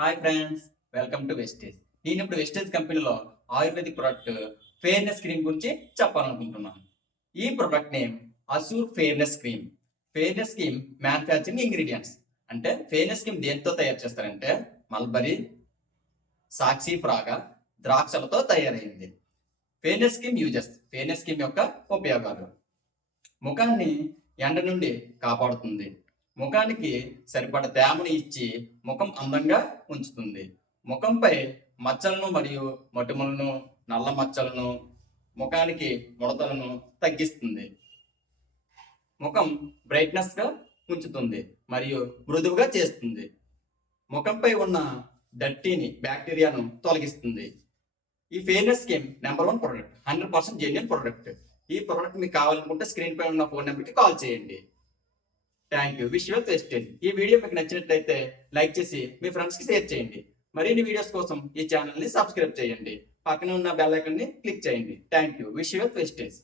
Hi friends, welcome to Vestige. నేను ఇప్పుడు wastage కంపెనీలో ఆయుర్వేదిక్ ప్రొడక్ట్ ఫెయిర్నెస్ క్రీమ్ గురించి చెప్పాలనుకుంటున్నాను. ఈ product name Assure fairness cream. Fairness cream manufacturing ingredients అంటే ఫెయిర్నెస్ క్రీమ్ దేంతో తయారు చేస్తారంటే మల్బరీ, సాక్షి ఫ్రాగా, ద్రాక్షలతో తయారైంది. Fairness cream uses. Fairness cream యొక్క ఉపయోగాలు: ముఖాన్ని ఎండ నుండి కాపాడుతుంది. ముఖానికి సరిపడ తేమను ఇచ్చి ముఖం అందంగా ఉంచుతుంది. ముఖంపై మచ్చలను మరియు మొటిమలను, నల్ల మచ్చలను, ముఖానికి ముడతలను తగ్గిస్తుంది. ముఖం బ్రైట్నెస్గా ఉంచుతుంది మరియు మృదువుగా చేస్తుంది. ముఖంపై ఉన్న డర్టీని, బ్యాక్టీరియాను తొలగిస్తుంది. ఈ fairness scheme number 1 product, 100% genuine product. ఈ ప్రోడక్ట్ మీకు కావాలనుకుంటే స్క్రీన్ పై ఉన్న ఫోన్ నెంబర్కి కాల్ చేయండి. Thank you. Wish your Vestige. ఈ వీడియో మీకు నచ్చినట్లయితే లైక్ చేసి మీ ఫ్రెండ్స్కి షేర్ చేయండి. మరిన్ని వీడియోస్ కోసం ఈ ఛానల్ని సబ్స్క్రైబ్ చేయండి. పక్కన ఉన్న బెల్ ఐకాన్ని క్లిక్ చేయండి. Thank you. Wish your wastage.